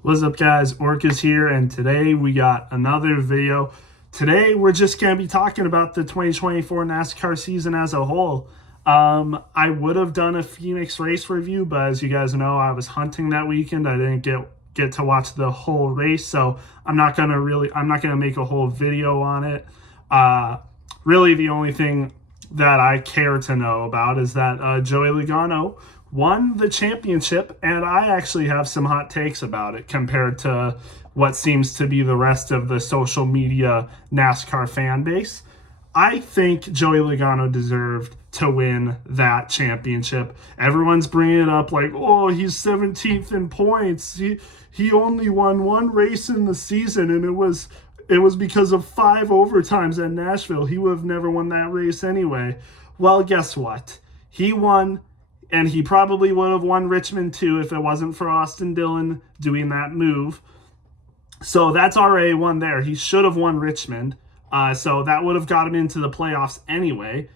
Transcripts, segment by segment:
What's up, guys? Orcas here, and today we got another video. Today we're just going to be talking about the 2024 NASCAR season as a whole. I would have done a Phoenix race review, but as you guys know, I was hunting that weekend. I didn't get to watch the whole race, so I'm not gonna make a whole video on it. Really, the only thing that I care to know about is that Joey Logano won the championship, and I actually have some hot takes about it compared to what seems to be the rest of the social media NASCAR fan base. I think Joey Logano deserved to win that championship. Everyone's bringing it up like, oh, he's 17th in points. He only won one race in the season, and it was because of 5 overtimes at Nashville. He would have never won that race anyway. Well, guess what? He won, and he probably would have won Richmond too if it wasn't for Austin Dillon doing that move. So that's already one there. He should have won Richmond. So that would have got him into the playoffs anyway.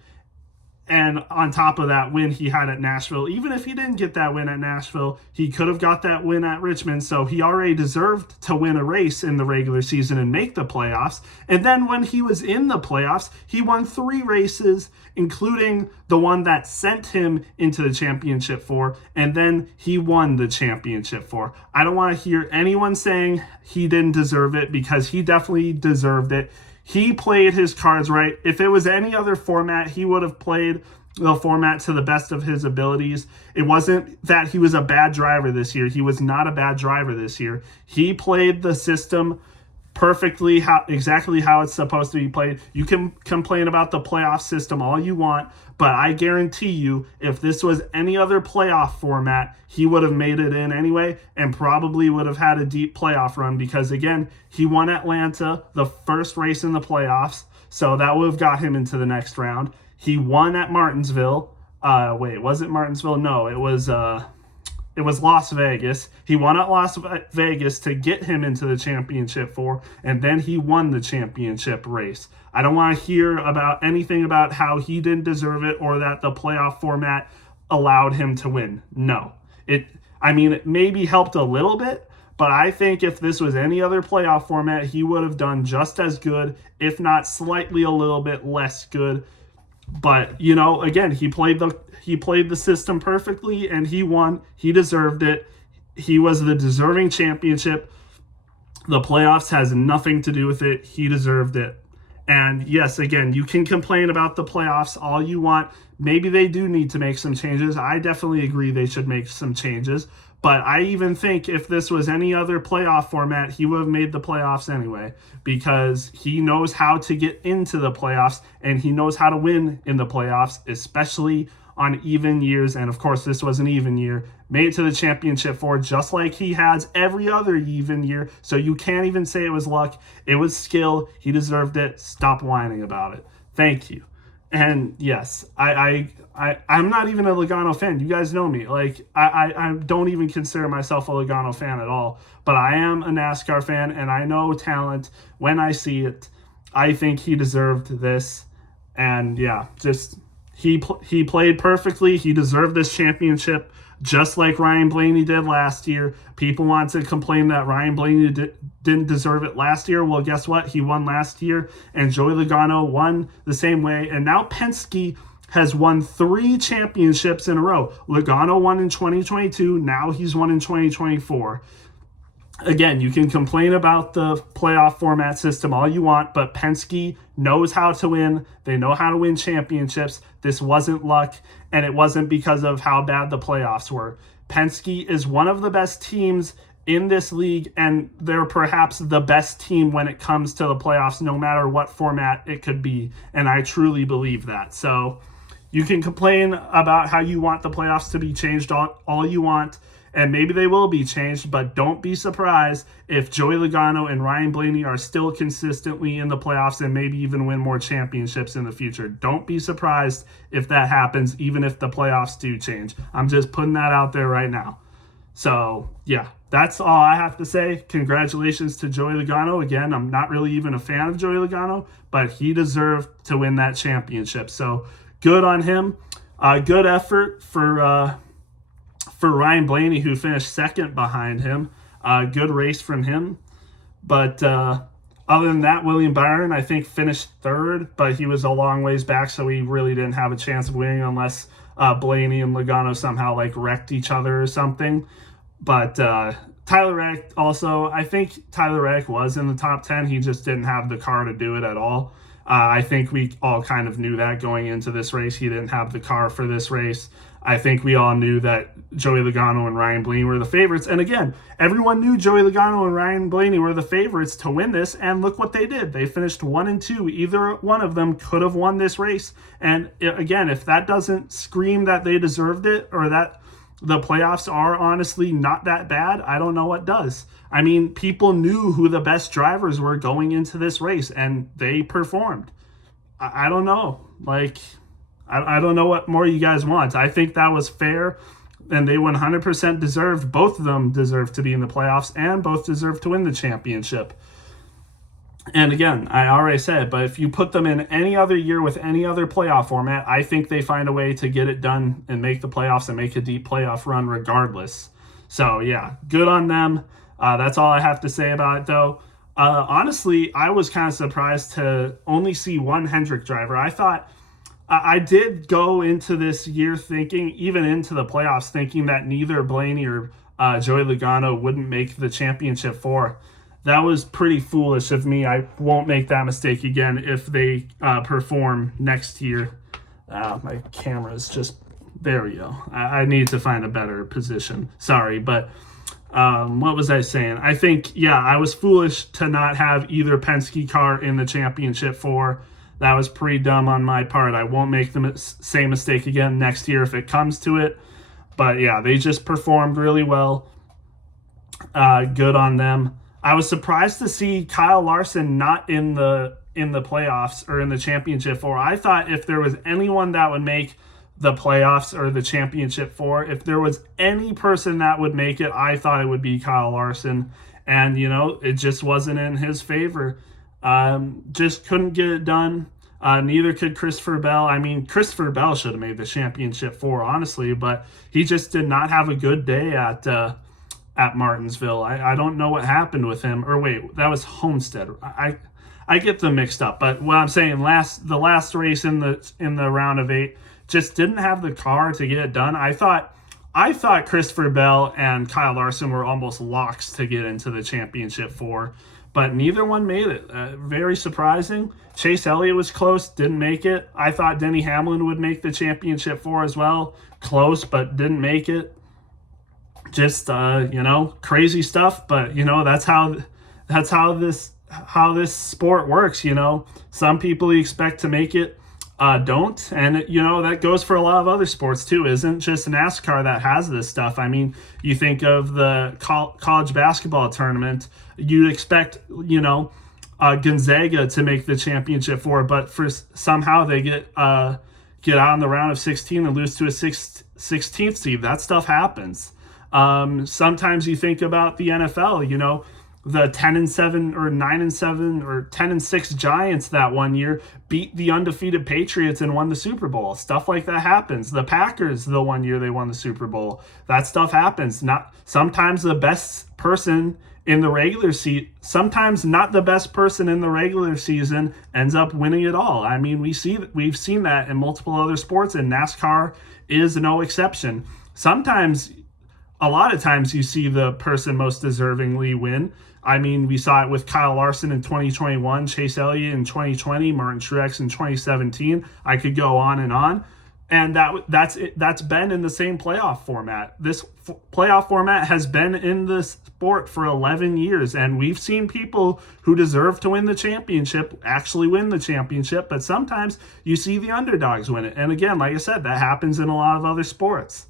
And on top of that win he had at Nashville, even if he didn't get that win at Nashville, he could have got that win at Richmond. So he already deserved to win a race in the regular season and make the playoffs. And then when he was in the playoffs, he won 3 races, including the one that sent him into the championship for. And then he won the championship for. I don't want to hear anyone saying he didn't deserve it, because he definitely deserved it. He played his cards right. If it was any other format, he would have played the format to the best of his abilities. It wasn't that he was a bad driver this year. He was not a bad driver this year. He played the system perfectly, exactly how it's supposed to be played. You can complain about the playoff system all you want, but I guarantee you, if this was any other playoff format, he would have made it in anyway and probably would have had a deep playoff run, because again, he won Atlanta, the first race in the playoffs, so that would have got him into the next round. He won at Martinsville. Was it Martinsville? No, it was Las Vegas. He won at Las Vegas to get him into the championship and then he won the championship race. I don't want to hear about anything about how he didn't deserve it or that the playoff format allowed him to win. No. It maybe helped a little bit, but I think if this was any other playoff format, he would have done just as good, if not slightly a little bit less good. But, again, he played the system perfectly, and he won. He deserved it. He was the deserving championship. The playoffs has nothing to do with it. He deserved it. And yes, again, you can complain about the playoffs all you want. Maybe they do need to make some changes. I definitely agree they should make some changes. But I even think if this was any other playoff format, he would have made the playoffs anyway, because he knows how to get into the playoffs and he knows how to win in the playoffs, especially on even years. And of course, this was an even year. Made it to the championship just like he has every other even year. So you can't even say it was luck. It was skill. He deserved it. Stop whining about it. Thank you. And yes, I'm not even a Logano fan. You guys know me. Like, I don't even consider myself a Logano fan at all. But I am a NASCAR fan, and I know talent when I see it. I think he deserved this. And yeah, he played perfectly. He deserved this championship, just like Ryan Blaney did last year. People want to complain that Ryan Blaney didn't deserve it last year. Well, guess what? He won last year, and Joey Logano won the same way. And now Penske has won 3 championships in a row. Logano won in 2022. Now he's won in 2024. Again, you can complain about the playoff format system all you want, but Penske knows how to win. They know how to win championships. This wasn't luck, and it wasn't because of how bad the playoffs were. Penske is one of the best teams in this league, and they're perhaps the best team when it comes to the playoffs, no matter what format it could be, and I truly believe that. So you can complain about how you want the playoffs to be changed all you want, and maybe they will be changed, but don't be surprised if Joey Logano and Ryan Blaney are still consistently in the playoffs and maybe even win more championships in the future. Don't be surprised if that happens, even if the playoffs do change. I'm just putting that out there right now. So, yeah, that's all I have to say. Congratulations to Joey Logano. Again, I'm not really even a fan of Joey Logano, but he deserved to win that championship. So, good on him. Good effort for Ryan Blaney, who finished second behind him. Good race from him. But other than that, William Byron, I think, finished third, but he was a long ways back, so he really didn't have a chance of winning unless Blaney and Logano somehow like wrecked each other or something. But Tyler Reddick also, I think Tyler Reddick was in the top 10. He just didn't have the car to do it at all. I think we all kind of knew that going into this race. He didn't have the car for this race. I think we all knew that Joey Logano and Ryan Blaney were the favorites. And again, everyone knew Joey Logano and Ryan Blaney were the favorites to win this. And look what they did. They finished 1 and 2. Either one of them could have won this race. And again, if that doesn't scream that they deserved it, or that the playoffs are honestly not that bad, I don't know what does. I mean, people knew who the best drivers were going into this race, and they performed. I don't know. Like, I don't know what more you guys want. I think that was fair, and they 100% deserved. Both of them deserved to be in the playoffs, and both deserved to win the championship. And again, I already said, but if you put them in any other year with any other playoff format, I think they find a way to get it done and make the playoffs and make a deep playoff run regardless. So yeah, good on them. That's all I have to say about it, though. Honestly, I was kind of surprised to only see one Hendrick driver. I thought I did go into this year thinking, even into the playoffs, thinking that neither Blaney or Joey Logano wouldn't make the championship four. That was pretty foolish of me. I won't make that mistake again if they perform next year. My camera's just, there we go. I need to find a better position. Sorry, but what was I saying? I think, yeah, I was foolish to not have either Penske car in the championship four. That was pretty dumb on my part. I won't make the same mistake again next year if it comes to it. But yeah, they just performed really well. Good on them. I was surprised to see Kyle Larson not in the playoffs or in the championship four. I thought if there was anyone that would make the playoffs or the championship four, if there was any person that would make it, I thought it would be Kyle Larson. And, you know, it just wasn't in his favor. Just couldn't get it done. Neither could Christopher Bell. I mean, Christopher Bell should have made the championship four, honestly, but he just did not have a good day at Martinsville. I don't know what happened with him. Or wait, that was Homestead. I get them mixed up. But what I'm saying, the last race in the round of 8 just didn't have the car to get it done. I thought Christopher Bell and Kyle Larson were almost locks to get into the championship four, but neither one made it. Very surprising. Chase Elliott was close, didn't make it. I thought Denny Hamlin would make the championship four as well. Close, but didn't make it. Just crazy stuff, but that's how this sport works. Some people you expect to make it don't, and that goes for a lot of other sports too. Isn't just NASCAR that has this stuff. I mean, you think of the college basketball tournament, you expect Gonzaga to make the championship four, but for somehow they get out in the round of 16 and lose to a 16th seed. That stuff happens. Sometimes you think about the NFL, the 10-7 or 9-7 or 10-6 Giants that one year beat the undefeated Patriots and won the Super Bowl. Stuff like that happens. The Packers, the one year they won the Super Bowl, that stuff happens. Sometimes the best person in the regular season, sometimes not the best person in the regular season ends up winning it all. I mean, we've seen that in multiple other sports, and NASCAR is no exception. A lot of times you see the person most deservingly win. I mean, we saw it with Kyle Larson in 2021, Chase Elliott in 2020, Martin Truex in 2017. I could go on and on. And that's been in the same playoff format. This playoff format has been in the sport for 11 years, and we've seen people who deserve to win the championship actually win the championship, but sometimes you see the underdogs win it. And again, like I said, that happens in a lot of other sports.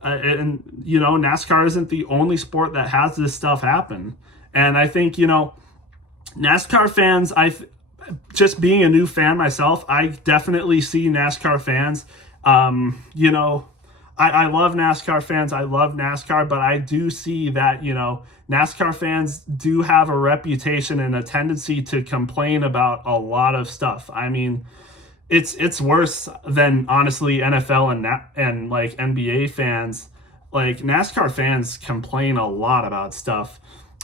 And NASCAR isn't the only sport that has this stuff happen. And I think, NASCAR fans, just being a new fan myself, I definitely see NASCAR fans. I love NASCAR fans. I love NASCAR, but I do see that, NASCAR fans do have a reputation and a tendency to complain about a lot of stuff. I mean, it's worse than honestly NFL and like NBA fans. Like, NASCAR fans complain a lot about stuff.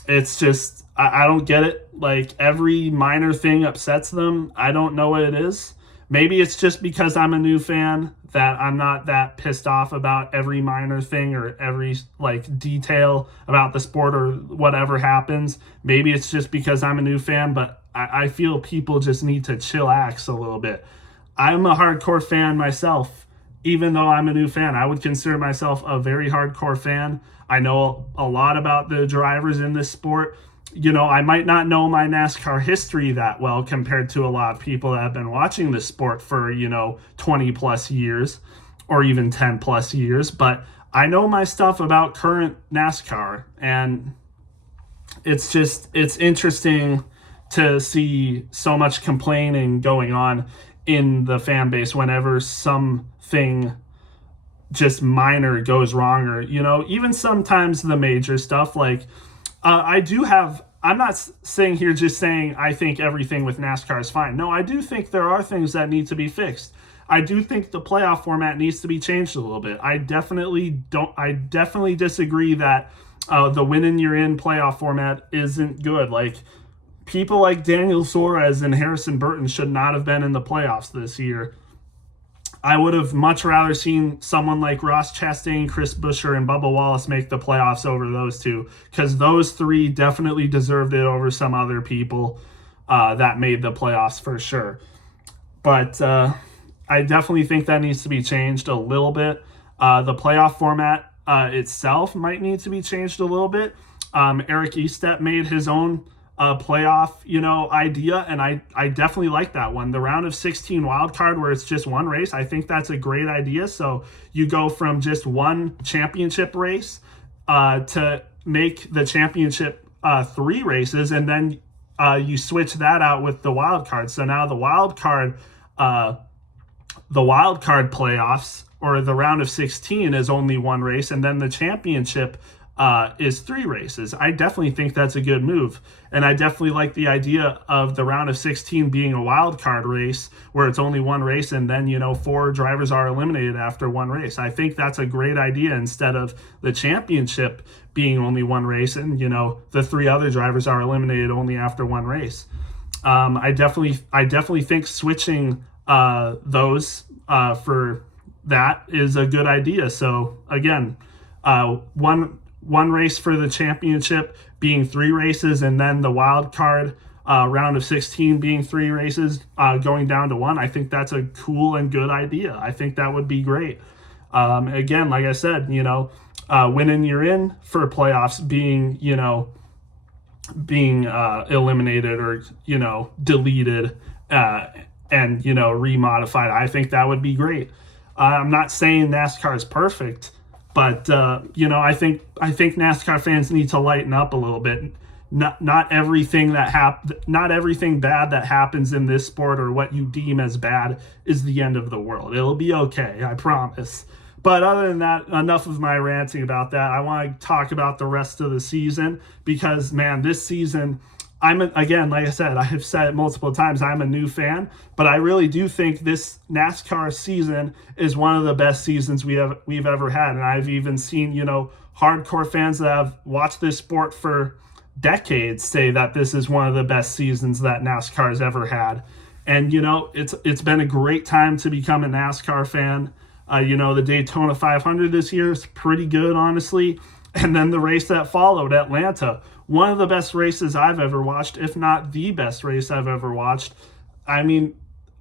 It's just, I don't get it. Like, every minor thing upsets them. I don't know what it is. Maybe it's just because I'm a new fan that I'm not that pissed off about every minor thing or every like detail about the sport or whatever happens. Maybe it's just because I'm a new fan, but I feel people just need to chillax a little bit. I'm a hardcore fan myself. Even though I'm a new fan, I would consider myself a very hardcore fan. I know a lot about the drivers in this sport. You know, I might not know my NASCAR history that well compared to a lot of people that have been watching this sport for, 20 plus years or even 10 plus years, but I know my stuff about current NASCAR, and it's interesting to see so much complaining going on in the fan base whenever something just minor goes wrong, or even sometimes the major stuff. Like, I'm not sitting here just saying I think everything with NASCAR is fine. No, I do think there are things that need to be fixed. I do think the playoff format needs to be changed a little bit. I definitely disagree that the win and you're in playoff format isn't good. Like, people like Daniel Suarez and Harrison Burton should not have been in the playoffs this year. I would have much rather seen someone like Ross Chastain, Chris Buescher, and Bubba Wallace make the playoffs over those two, because those three definitely deserved it over some other people that made the playoffs for sure. But I definitely think that needs to be changed a little bit. The playoff format itself might need to be changed a little bit. Eric Estep made his own playoff, idea, and I definitely like that one. The round of 16 wild card where it's just one race, I think that's a great idea. So you go from just one championship race to make the championship 3 races, and then you switch that out with the wild card. So now the wild card playoffs, or the round of 16, is only one race, and then the championship is 3 races. I definitely think that's a good move. And I definitely like the idea of the round of 16 being a wild card race where it's only one race, and then, 4 drivers are eliminated after one race. I think that's a great idea, instead of the championship being only one race and, the 3 other drivers are eliminated only after one race. I definitely think switching those for that is a good idea. So again, one race for the championship being 3 races, and then the wild card round of 16 being 3 races, going down to 1. I think that's a cool and good idea. I think that would be great. Again, like I said, winning you're in for playoffs being, eliminated or, deleted and, remodified. I think that would be great. I'm not saying NASCAR is perfect, but I think NASCAR fans need to lighten up a little bit. Not everything bad that happens in this sport, or what you deem as bad, is the end of the world. It'll be okay, I promise. But other than that, enough of my ranting about that. I want to talk about the rest of the season, because, man, this season, again, like I said, I have said it multiple times, I'm a new fan, but I really do think this NASCAR season is one of the best seasons we've ever had. And I've even seen, hardcore fans that have watched this sport for decades say that this is one of the best seasons that NASCAR has ever had. And, it's been a great time to become a NASCAR fan. The Daytona 500 this year is pretty good, honestly. And then the race that followed, Atlanta, one of the best races I've ever watched, if not the best race I've ever watched. I mean,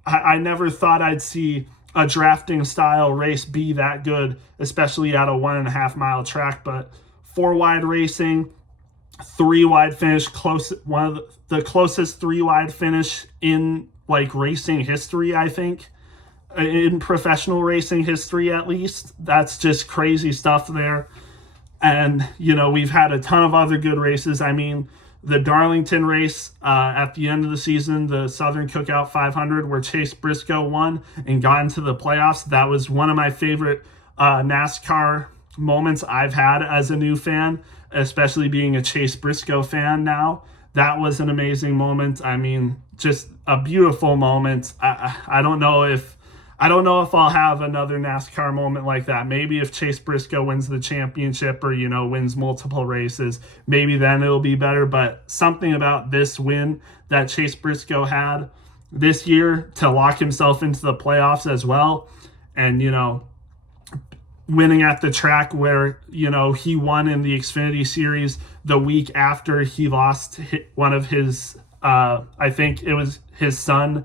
I never thought I'd see a drafting style race be that good, especially at a 1.5 mile track. But 4 wide racing, 3 wide finish, one of the closest 3 wide finish in like racing history, I think, in professional racing history at least. That's just crazy stuff there. And, we've had a ton of other good races. I mean, the Darlington race at the end of the season, the Southern Cookout 500, where Chase Briscoe won and got into the playoffs, that was one of my favorite NASCAR moments I've had as a new fan, especially being a Chase Briscoe fan now. That was an amazing moment. I mean, just a beautiful moment. I don't know if I don't know if I'll have another NASCAR moment like that. Maybe if Chase Briscoe wins the championship or, wins multiple races, maybe then it'll be better. But something about this win that Chase Briscoe had this year to lock himself into the playoffs as well, and, winning at the track where, he won in the Xfinity Series the week after he lost one of his, I think it was his son,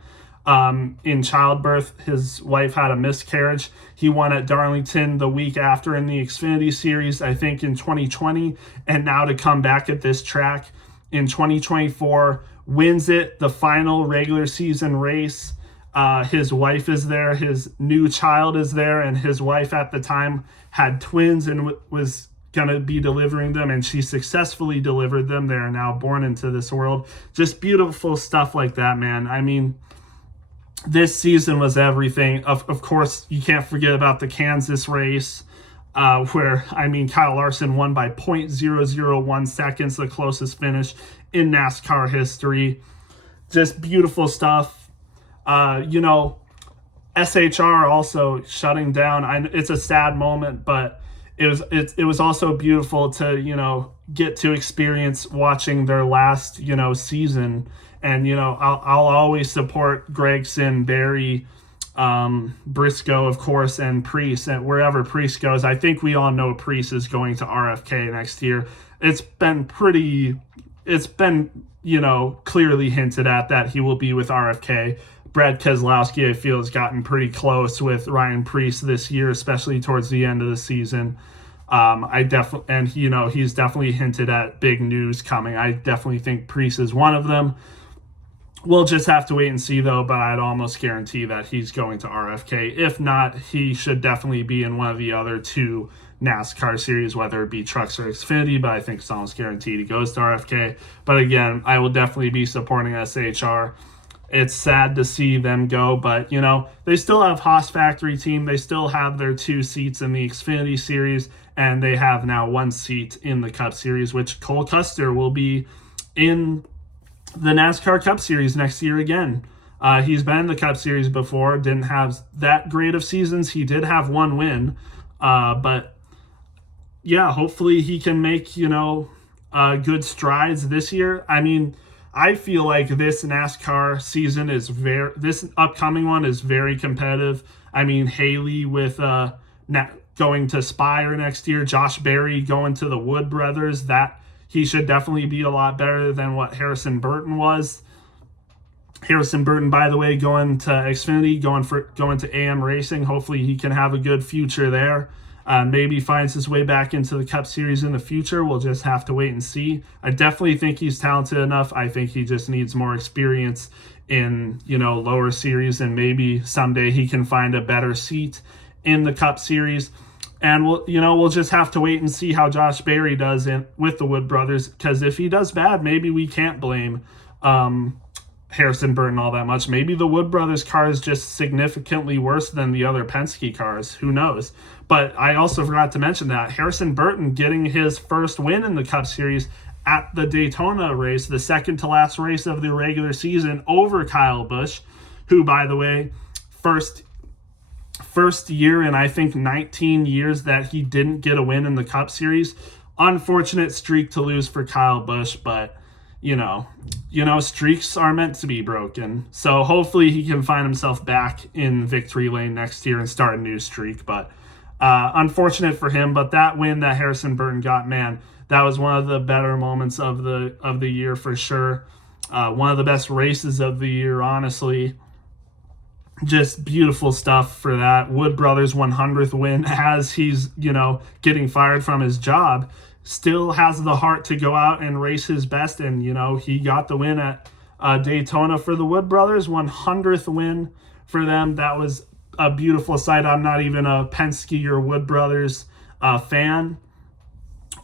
in childbirth. His wife had a miscarriage. He won at Darlington the week after in the Xfinity Series, I think in 2020, and now to come back at this track in 2024, wins it, the final regular season race. His wife is there, his new child is there, and his wife at the time had twins and was going to be delivering them, and she successfully delivered them. They are now born into this world. Just beautiful stuff like that, man. I mean, this season was everything. Of course, you can't forget about the Kansas race, where, Kyle Larson won by 0.001 seconds, the closest finish in NASCAR history. Just beautiful stuff. SHR also shutting down. It's a sad moment, but it was also beautiful to, get to experience watching their last, season. And, I'll always support Gregson, Barry, Briscoe, of course, and Preece. And wherever Preece goes, I think we all know Preece is going to RFK next year. It's been, clearly hinted at that he will be with RFK. Brad Keselowski, I feel, has gotten pretty close with Ryan Preece this year, especially towards the end of the season. He's definitely hinted at big news coming. I definitely think Preece is one of them. We'll just have to wait and see, though, but I'd almost guarantee that he's going to RFK. If not, he should definitely be in one of the other two NASCAR series, whether it be Trucks or Xfinity, but I think it's almost guaranteed he goes to RFK. But again, I will definitely be supporting SHR. It's sad to see them go, but, they still have Haas Factory Team. They still have their 2 seats in the Xfinity Series, and they have now 1 seat in the Cup Series, which Cole Custer will be in the NASCAR Cup Series next year again. He's been in the Cup Series before, didn't have that great of seasons. He did have 1 win, but yeah, hopefully he can make, good strides this year. I feel like this NASCAR season this upcoming one is very competitive. Haley with going to Spire next year, Josh Berry going to the Wood Brothers, that he should definitely be a lot better than what Harrison Burton was. Harrison Burton, by the way, going to Xfinity, going to AM Racing. Hopefully he can have a good future there. Maybe finds his way back into the Cup Series in the future. We'll just have to wait and see. I definitely think he's talented enough. I think he just needs more experience in, lower series, and maybe someday he can find a better seat in the Cup Series. And we'll just have to wait and see how Josh Berry does with the Wood Brothers, because if he does bad, maybe we can't blame Harrison Burton all that much. Maybe the Wood Brothers car is just significantly worse than the other Penske cars. Who knows? But I also forgot to mention that Harrison Burton getting his first win in the Cup Series at the Daytona race, the second to last race of the regular season, over Kyle Busch, who, by the way, first year in I think 19 years that he didn't get a win in the Cup Series. Unfortunate streak to lose for Kyle Busch, but streaks are meant to be broken. So hopefully he can find himself back in victory lane next year and start a new streak. But unfortunate for him. But that win that Harrison Burton got, man, that was one of the better moments of the year for sure. One of the best races of the year, honestly. Just beautiful stuff for that. Wood Brothers 100th win, as he's, getting fired from his job, still has the heart to go out and race his best. And, he got the win at Daytona for the Wood Brothers, 100th win for them. That was a beautiful sight. I'm not even a Penske or Wood Brothers fan,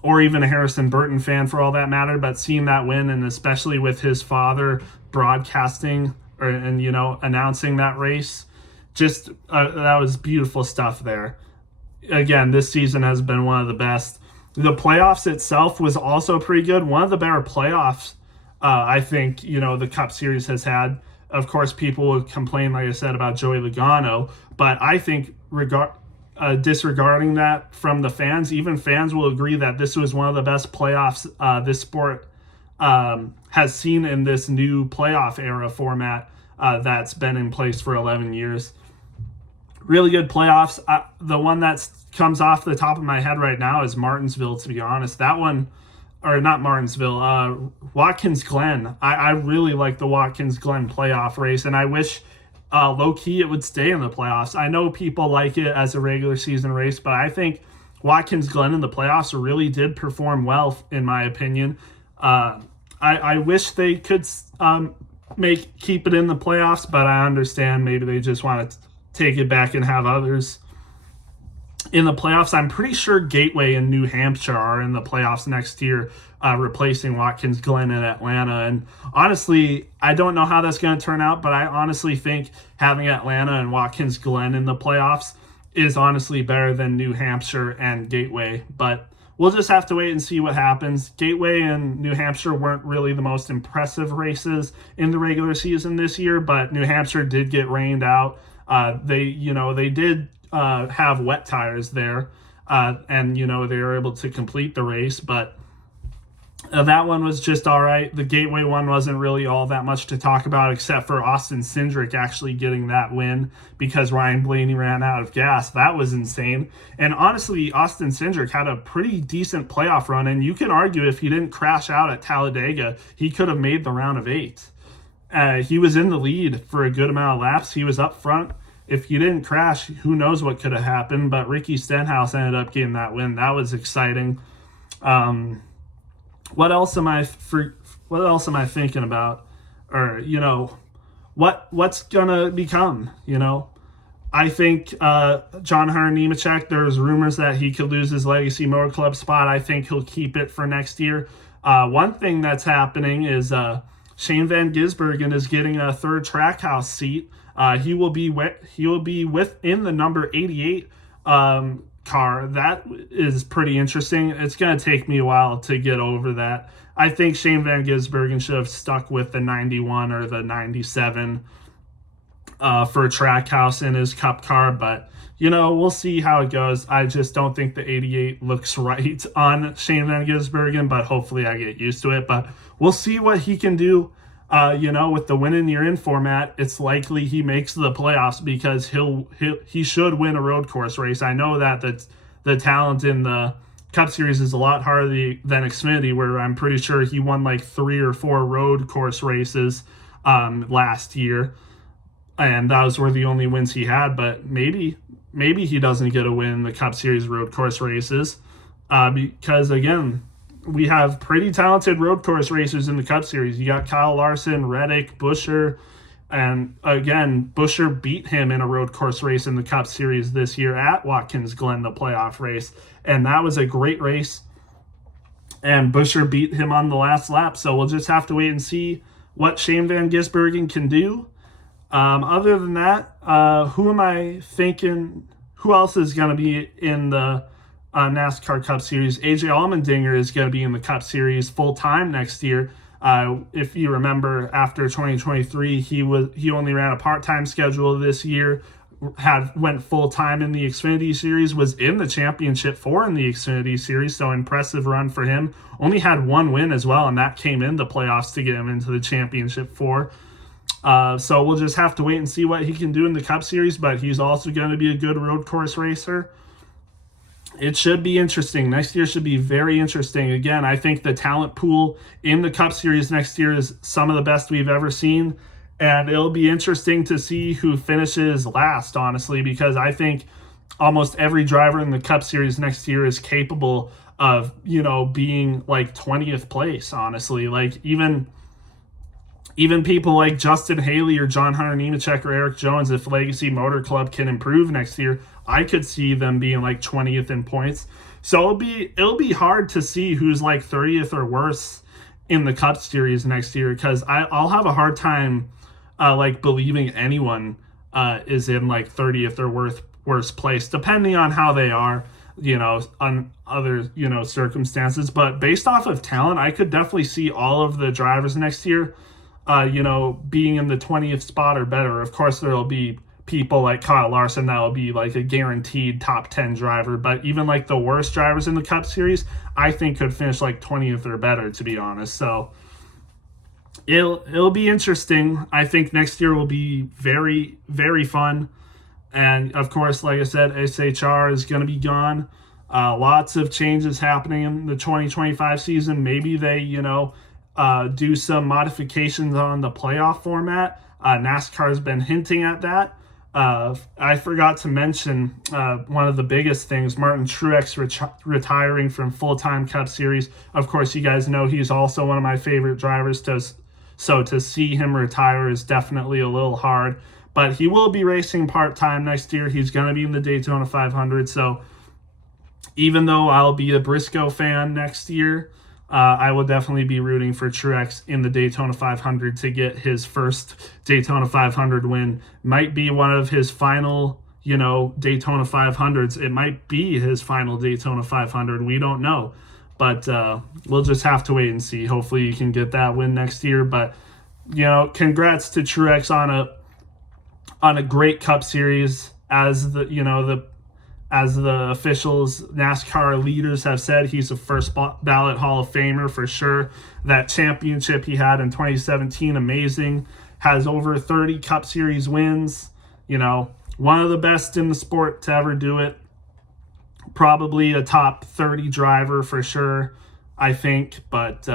or even a Harrison Burton fan for all that matter, but seeing that win, and especially with his father broadcasting and announcing that race, just that was beautiful stuff there. Again, this season has been one of the best. The playoffs itself was also pretty good. One of the better playoffs I think the Cup Series has had. Of course, people would complain, like I said, about Joey Logano, but I think disregarding that from the fans, even fans will agree that this was one of the best playoffs this sport has seen in this new playoff era format that's been in place for 11 years. Really good playoffs. The one that comes off the top of my head right now is Martinsville, to be honest. That one, or not Martinsville, Watkins Glen. I really like the Watkins Glen playoff race, and I wish low-key it would stay in the playoffs. I know people like it as a regular season race, but I think Watkins Glen in the playoffs really did perform well, in my opinion. I wish they could keep it in the playoffs, but I understand maybe they just want to take it back and have others in the playoffs. I'm pretty sure Gateway and New Hampshire are in the playoffs next year, replacing Watkins Glen in Atlanta. And honestly, I don't know how that's going to turn out, but I honestly think having Atlanta and Watkins Glen in the playoffs is honestly better than New Hampshire and Gateway. But we'll just have to wait and see what happens. Gateway and New Hampshire weren't really the most impressive races in the regular season this year, but New Hampshire did get rained out. They did have wet tires there, and they were able to complete the race, but that one was just all right. The Gateway one wasn't really all that much to talk about, except for Austin Cindric actually getting that win because Ryan Blaney ran out of gas. That was insane. And honestly, Austin Cindric had a pretty decent playoff run, and you can argue if he didn't crash out at Talladega, he could have made the round of 8. He was in the lead for a good amount of laps. He was up front. If he didn't crash, who knows what could have happened, but Ricky Stenhouse ended up getting that win. That was exciting. What else am I thinking about? Or, what's gonna become, I think John Hunter Nemechek, there's rumors that he could lose his Legacy Motor Club spot. I think he'll keep it for next year. One thing that's happening is Shane Van Gisbergen is getting a third Trackhouse seat. He will be within the number 88 car. That is pretty interesting. It's going to take me a while to get over that. I think Shane Van Gisbergen should have stuck with the 91 or the 97 for Trackhouse in his Cup car, but we'll see how it goes. I just don't think the 88 looks right on Shane Van Gisbergen, but hopefully I get used to it. But we'll see what he can do. With the win in you're in format, it's likely he makes the playoffs because he should win a road course race. I know that the talent in the Cup Series is a lot harder than Xfinity, where I'm pretty sure he won like 3 or 4 road course races last year, and those were the only wins he had. But maybe he doesn't get a win in the Cup Series road course races because, again, we have pretty talented road course racers in the Cup Series. You got Kyle Larson, Reddick, Buescher, and again, Buescher beat him in a road course race in the Cup Series this year at Watkins Glen, the playoff race, and that was a great race. And Buescher beat him on the last lap, so we'll just have to wait and see what Shane Van Gisbergen can do. Other than that, who am I thinking? Who else is going to be in the NASCAR Cup Series? AJ Allmendinger is going to be in the Cup Series full-time next year. If you remember, after 2023, he only ran a part-time schedule this year, went full-time in the Xfinity Series, was in the Championship 4 in the Xfinity Series, so impressive run for him. Only had 1 win as well, and that came in the playoffs to get him into the Championship 4. So we'll just have to wait and see what he can do in the Cup Series, but he's also going to be a good road course racer. It should be interesting. Next year should be very interesting. Again, I think the talent pool in the Cup Series next year is some of the best we've ever seen. And it'll be interesting to see who finishes last, honestly, because I think almost every driver in the Cup Series next year is capable of, being like 20th place, honestly. Like even people like Justin Haley or John Hunter Nemechek or Eric Jones, if Legacy Motor Club can improve next year, I could see them being like 20th in points. So it'll be hard to see who's like 30th or worse in the Cup Series next year, because I'll have a hard time believing anyone is in like 30th or worst place, depending on how they are, on other circumstances. But based off of talent, I could definitely see all of the drivers next year being in the 20th spot or better. Of course, there will be people like Kyle Larson that will be like a guaranteed top 10 driver, but even like the worst drivers in the Cup Series, I think could finish like 20th or better, to be honest. So it'll be interesting. I think next year will be very, very fun. And of course, like I said, SHR is going to be gone. Lots of changes happening in the 2025 season. Maybe they, do some modifications on the playoff format. NASCAR's been hinting at that. I forgot to mention one of the biggest things, Martin Truex retiring from full-time Cup Series. Of course, you guys know he's also one of my favorite drivers, so to see him retire is definitely a little hard. But he will be racing part-time next year. He's going to be in the Daytona 500, so even though I'll be a Briscoe fan next year, I will definitely be rooting for Truex in the Daytona 500 to get his first Daytona 500 win. Might be one of his final, Daytona 500s. It might be his final Daytona 500. We don't know. But we'll just have to wait and see. Hopefully you can get that win next year. But, congrats to Truex on a great Cup Series. As the officials, NASCAR leaders have said, he's a first ballot Hall of Famer for sure. That championship he had in 2017, amazing. Has over 30 Cup Series wins. One of the best in the sport to ever do it. Probably a top 30 driver for sure, I think. But,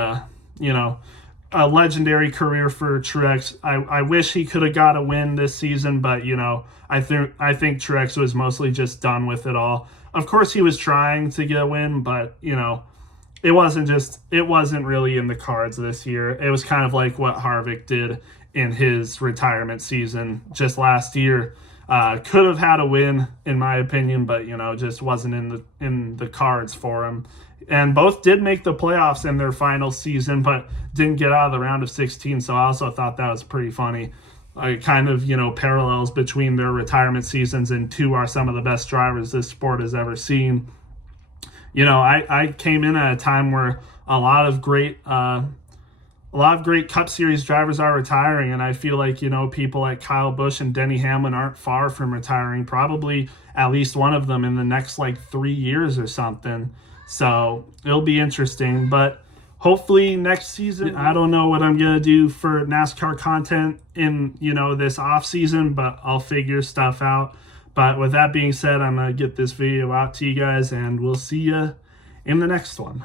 a legendary career for Truex. I wish he could have got a win this season, but I think Truex was mostly just done with it all. Of course, he was trying to get a win, but it wasn't really in the cards this year. It was kind of like what Harvick did in his retirement season just last year. Could have had a win, in my opinion, but just wasn't in the cards for him. And both did make the playoffs in their final season, but didn't get out of the round of 16. So I also thought that was pretty funny. Kind of, parallels between their retirement seasons, and two are some of the best drivers this sport has ever seen. I came in at a time where a lot of great Cup Series drivers are retiring, and I feel like, people like Kyle Busch and Denny Hamlin aren't far from retiring, probably at least one of them in the next 3 years or something. So it'll be interesting, but hopefully next season, I don't know what I'm going to do for NASCAR content in, this off season, but I'll figure stuff out. But with that being said, I'm going to get this video out to you guys, and we'll see you in the next one.